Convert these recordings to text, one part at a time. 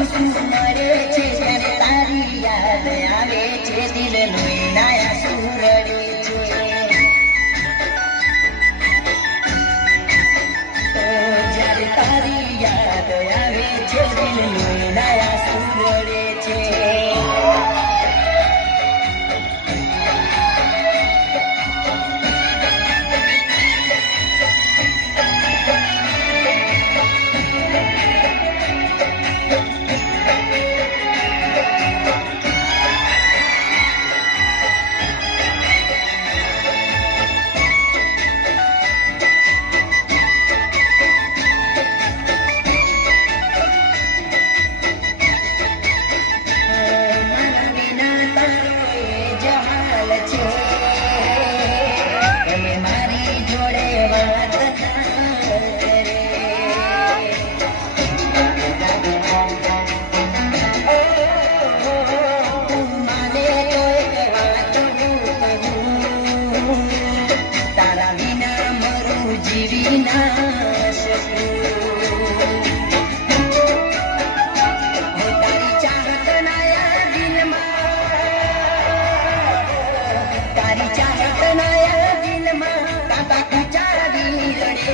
શું મળે છે ત્યારે તારી યાદ આવે છે દિલ લોહીના સુરડે છે જ્યારે તારી યાદ આવે છે દિલ લોહીના સુરડે છે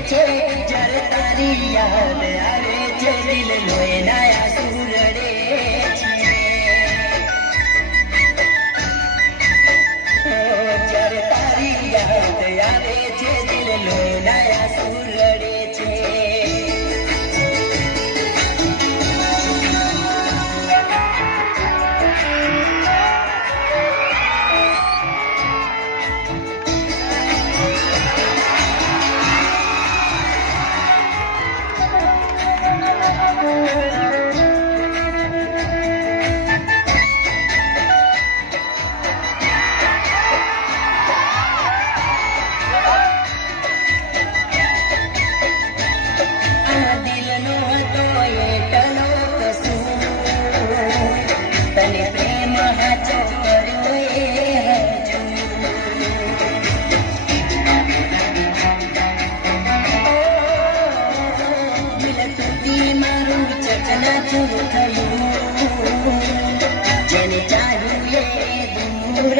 જ્યારે તારી યાદ આવે છે દિલ લોહીના સુરડે છે જ્યારે તારી યાદ આવે છે દિલ લોહીના સુરડે છે જેને ચાહ્યું એ દૂર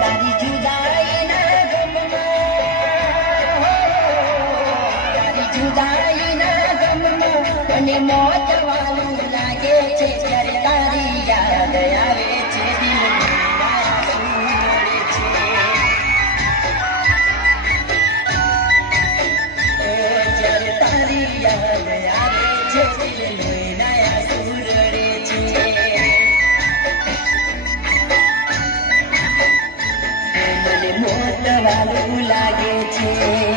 તારી જુદાઈના ગમમાં અને મોત વાળું લાગે છે ત્યારે તારી યાદ આવે છે દિલ મોત વાળું લાગે છે